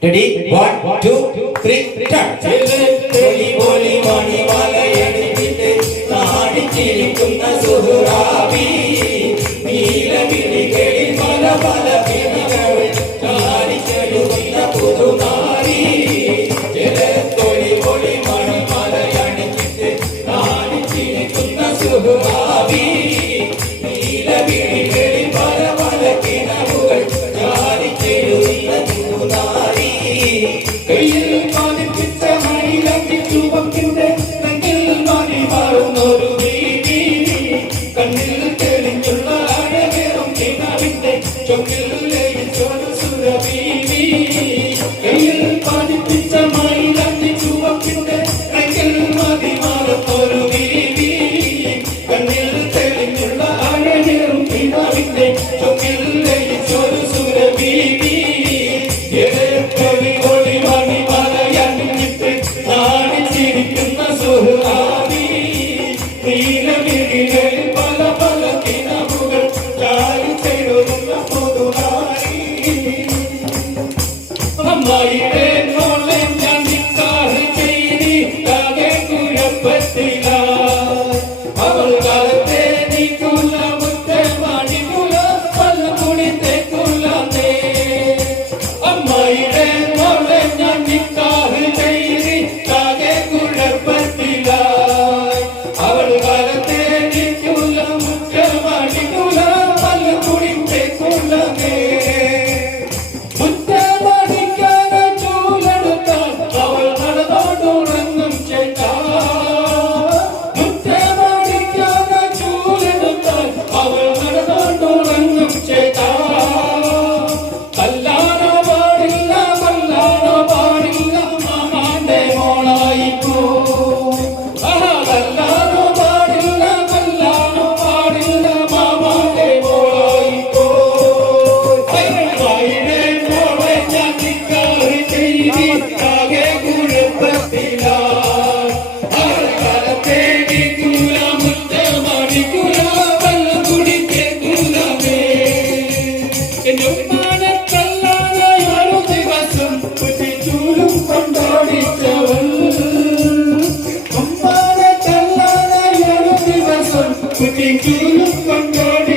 Ready? One, two, three, turn. Putting to look on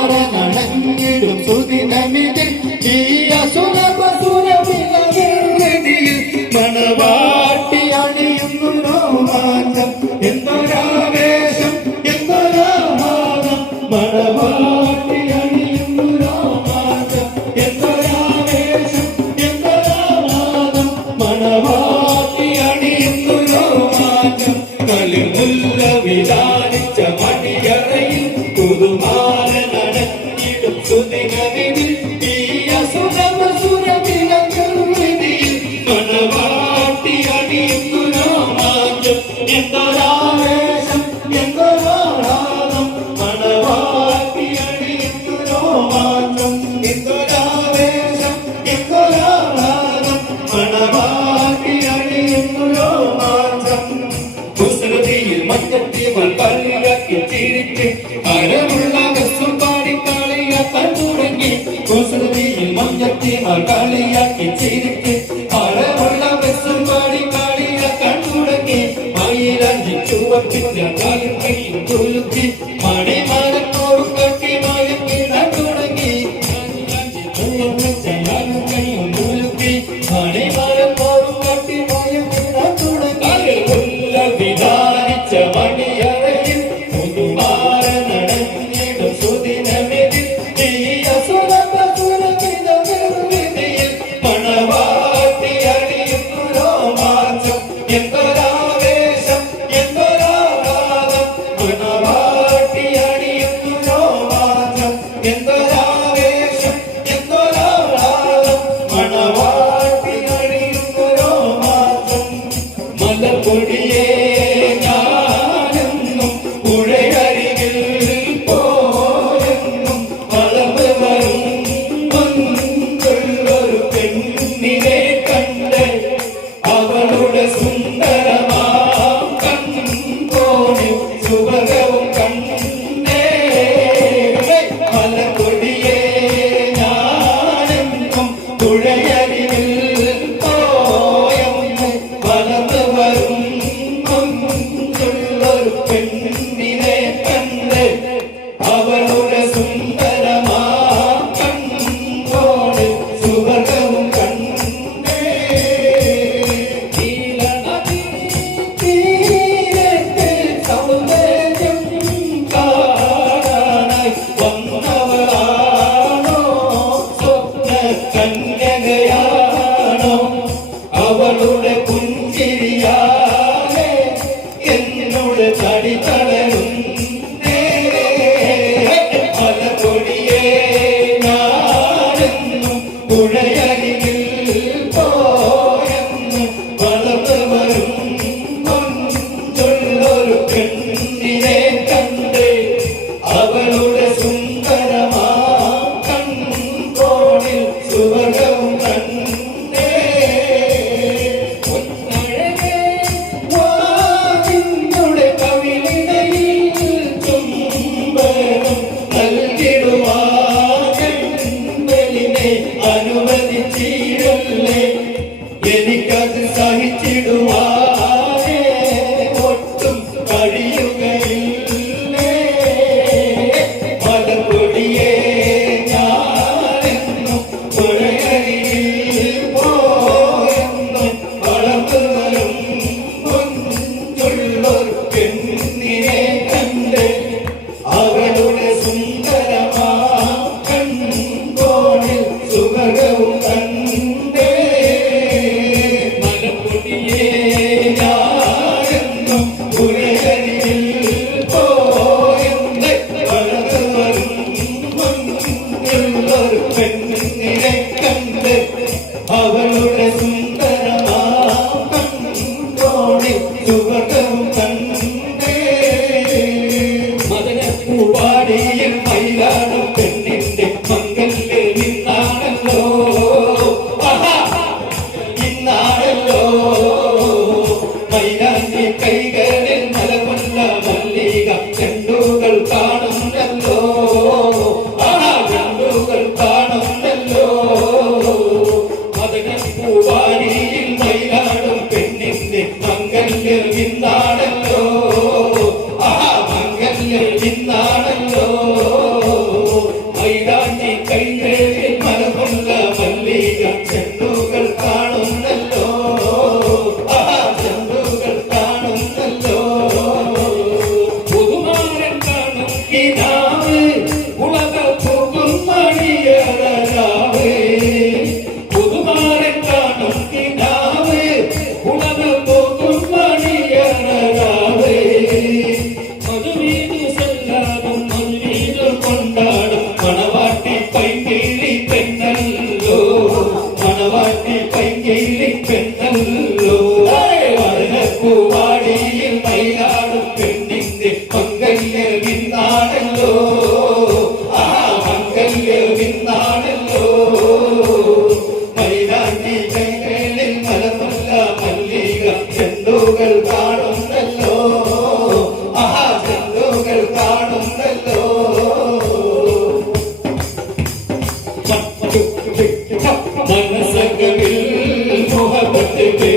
താര നടന്നിടും സുദിനമിതിൽ തീയ സുലഭ സുരവിലയിൽ മണവാട്ടി അണിയുന്നു മാറ്റം എന്നൊരാവേശം എന്നൊരാമാനം മണവാട്ടി അണിയുന്നു മാറ്റം എന്നൊരാവേശം എന്നൊരാമാനം മണവാട്ടി അണിയുന്നു മാറ്റം കളിമുല്ല വിധാനിച്ച തുഴയണി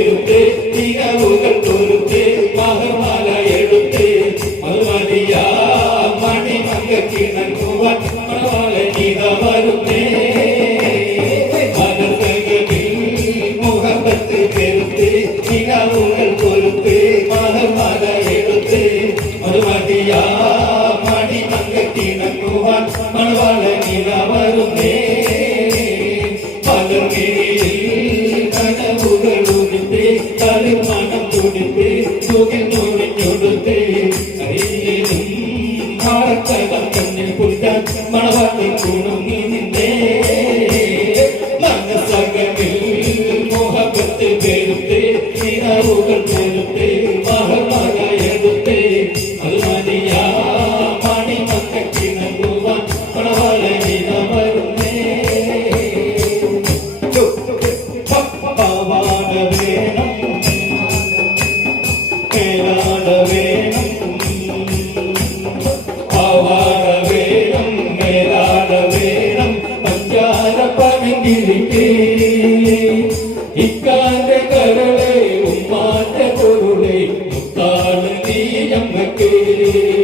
எடுத்து இரவுகள் பொறுத்து மகமான எடுத்து. மறுமதியா மணி மங்க கிணங்குவன் மனவாள கீத வருமே. மனசகத்தில் முகப்பத்து பெருத்து இரவுகள் பொறுத்து மகமான King.